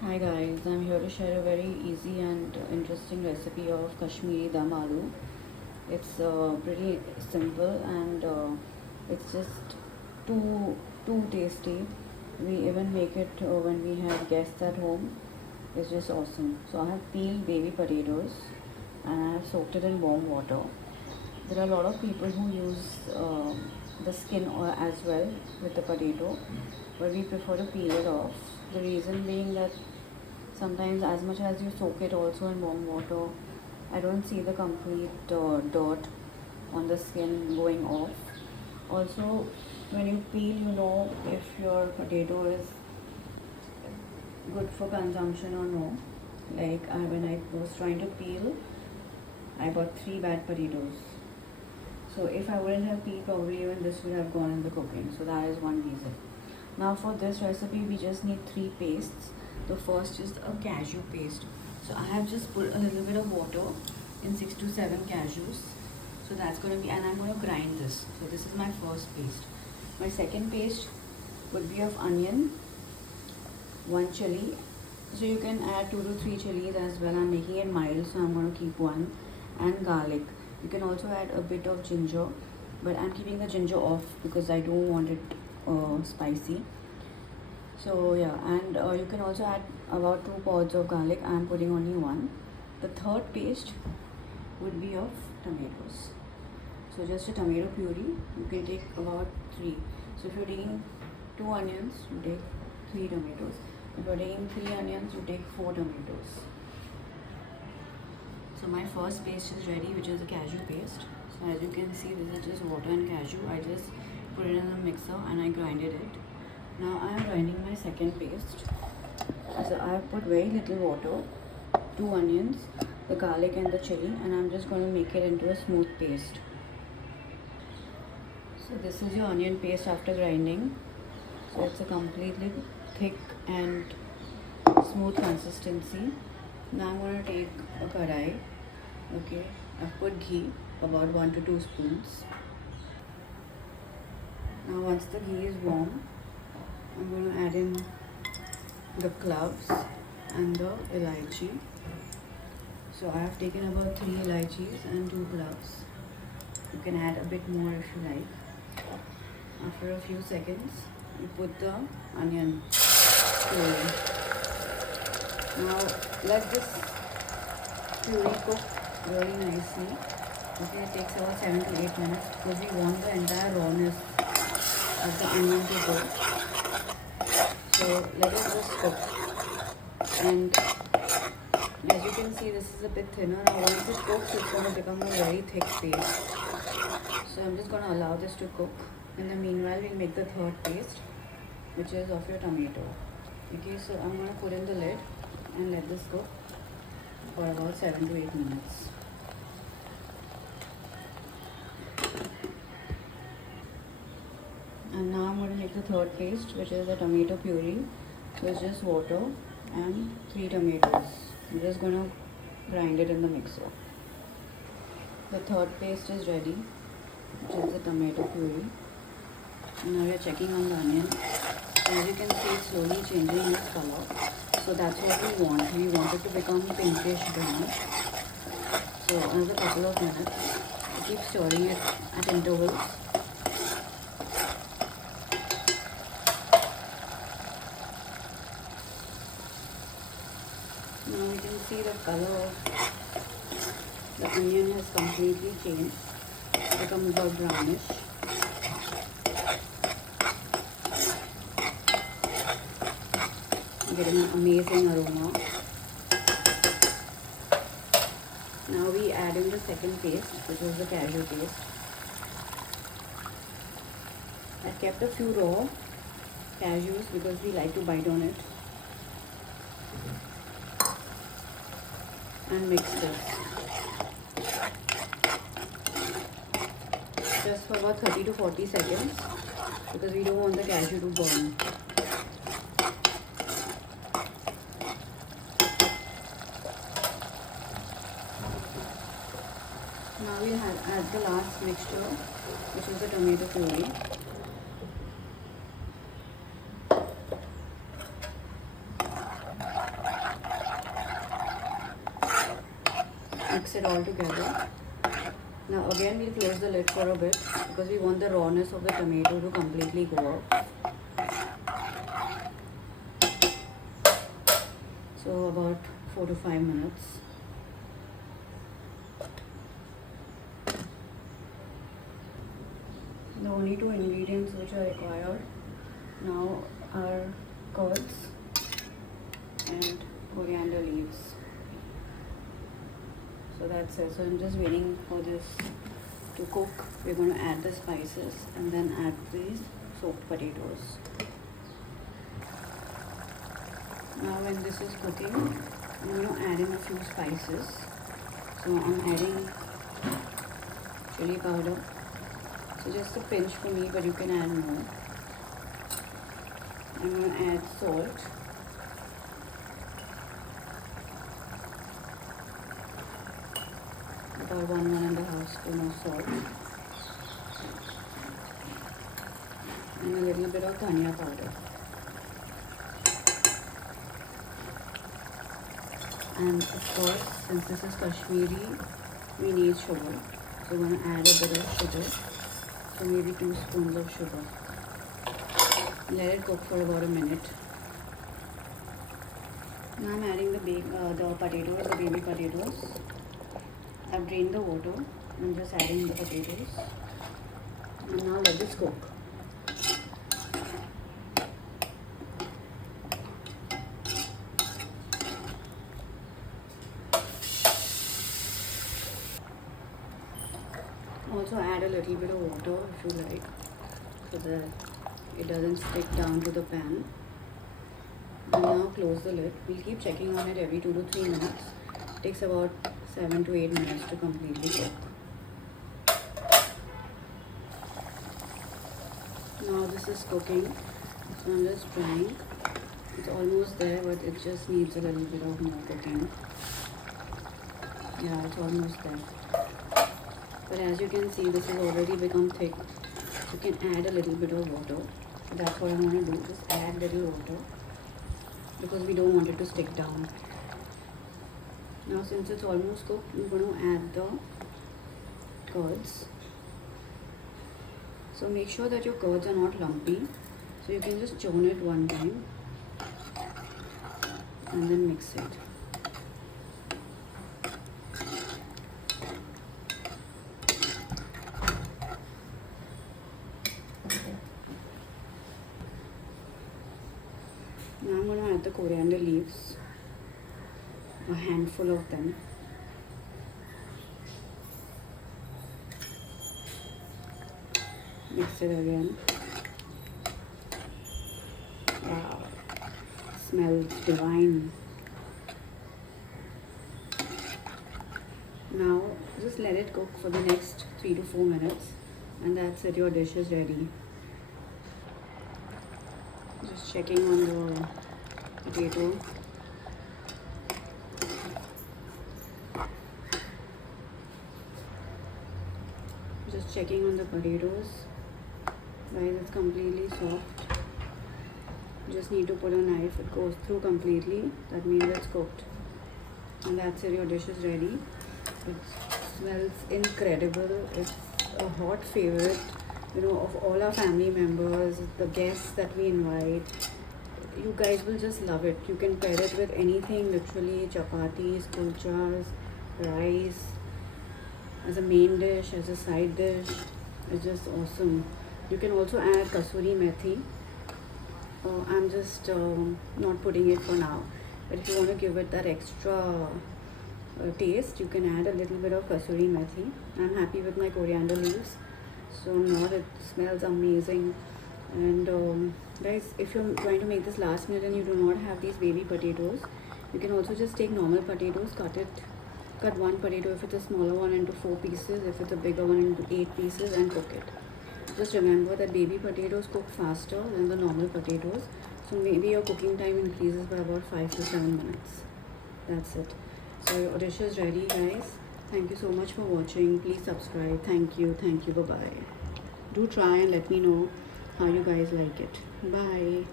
Hi guys, I'm here to share a very easy and interesting recipe of Kashmiri Dum Aloo. It's pretty simple and it's just too tasty. We even make it when we have guests at home. It's just awesome. So I have peeled baby potatoes and I have soaked it in warm water. There are a lot of people who use the skin as well with the potato, but we prefer to peel it off. The reason being that sometimes, as much as you soak it also in warm water, I don't see the complete dirt on the skin going off. Also, when you peel, you know if your potato is good for consumption or no. Like when I was trying to peel, I got three bad potatoes. So if I wouldn't have peeled, probably even this would have gone in the cooking. So that is one reason. Now for this recipe, we just need three pastes. The first is a cashew paste. So I have just put a little bit of water in 6 to 7 cashews. So that's going to be, and I'm going to grind this. So this is my first paste. My second paste would be of onion, one chili. So you can add 2 to 3 chilies as well. I'm making it mild, so I'm going to keep one. And garlic. You can also add a bit of ginger, but I'm keeping the ginger off because I don't want it spicy. So yeah, and you can also add about 2 pods of garlic. I'm putting only one. The third paste would be of tomatoes. So just a tomato puree. You can take about 3. So if you're taking 2 onions, you take 3 tomatoes. If you're taking 3 onions, you take 4 tomatoes. So my first paste is ready, which is the cashew paste. So as you can see, this is just water and cashew. I just put it in the mixer and I grinded it. Now I am grinding my second paste. So I have put very little water, 2 onions, the garlic and the chili, and I'm just going to make it into a smooth paste. So this is your onion paste after grinding. So it's a completely thick and smooth consistency. Now I'm going to take a kadai. Okay, I've put ghee, about 1 to 2 spoons. Now once the ghee is warm, I'm going to add in the cloves and the elaichi. So I have taken about 3 elaichis and 2 cloves. You can add a bit more if you like. After a few seconds, you put the onion puree. Now let this puree cook really nicely. Okay, it takes about 7 to 8 minutes because we want the entire rawness of the onion to go. So let it just cook. And as you can see, this is a bit thinner. Now once it cooks, it's going to become a very thick paste. So I'm just going to allow this to cook. In the meanwhile, we'll make the third paste, which is of your tomato. Okay, so I'm going to put in the lid and let this cook for about 7 to 8 minutes. And now I'm going to make the third paste, which is the tomato puree. So it's just water and 3 tomatoes. I'm just going to grind it in the mixer. The third paste is ready, which is the tomato puree. And now we're checking on the onion. As you can see, it's slowly changing its color. So that's what we want. We want it to become pinkish brown. So another couple of minutes. Keep stirring it at intervals. Now you can see the color of the onion has completely changed. It's become about brownish. Getting an amazing aroma. Now we add in the second paste, which is the cashew paste. I kept a few raw cashews because we like to bite on it. And mix this. Just for about 30 to 40 seconds because we don't want the cashew to burn. Now we'll add the last mixture, which is the tomato puree. mix it all together. Now again we'll close the lid for a bit because we want the rawness of the tomato to completely go out. So about 4 to 5 minutes. The only two ingredients which are required now are curds and coriander leaves. So that's it. So I'm just waiting for this to cook. We're going to add the spices and then add these soaked potatoes. Now when this is cooking, I'm going to add in a few spices. So I'm adding chili powder. So just a pinch for me, but you can add more. I'm going to add salt. About 1.5 spoon of salt. And a little bit of dhania powder. And of course, since this is Kashmiri, we need sugar. So we're going to add a bit of sugar. So maybe 2 spoons of sugar. Let it cook for about a minute. Now I'm adding the potatoes, the baby potatoes. I've drained the water. I'm just adding the potatoes. And now let this cook. Also add a little bit of water if you like, so that it doesn't stick down to the pan. And now close the lid. We'll keep checking on it every 2 to 3 minutes. It takes about 7 to 8 minutes to completely cook. Now this is cooking, so I'm just trying. It's almost there, but it just needs a little bit of more cooking. Yeah, it's almost there. But as you can see, this has already become thick. You can add a little bit of water. So that's what I'm going to do. Just add a little water because we don't want it to stick down. Now since it's almost cooked, I'm going to add the curds. So make sure that your curds are not lumpy. So you can just churn it one time and then mix it. Now I'm going to add the coriander leaves, a handful of them. Mix it again. Wow, smells divine. Now just let it cook for the next 3 to 4 minutes and that's it, your dish is ready. Just checking on the potato. Just checking on the potatoes. Guys, it's completely soft. Just need to put a knife, it goes through completely. That means it's cooked. And that's it, your dish is ready. It smells incredible. It's a hot favorite, you know, of all our family members, the guests that we invite. You guys will just love it. You can pair it with anything, literally chapatis, kulchas, rice, as a main dish, as a side dish. It's just awesome. You can also add kasuri methi. I'm just not putting it for now, but if you want to give it that extra taste, you can add a little bit of kasuri methi. I'm happy with my coriander leaves, so not, it smells amazing. And guys, if you're trying to make this last minute and you do not have these baby potatoes, you can also just take normal potatoes, cut one potato if it's a smaller one into 4 pieces, if it's a bigger one into 8 pieces, and cook it. Just remember that baby potatoes cook faster than the normal potatoes, so maybe your cooking time increases by about 5 to 7 minutes. That's it. So your dish is ready, guys. Thank you so much for watching. Please subscribe. Thank you, bye bye. Do try and let me know how you guys like it. Bye.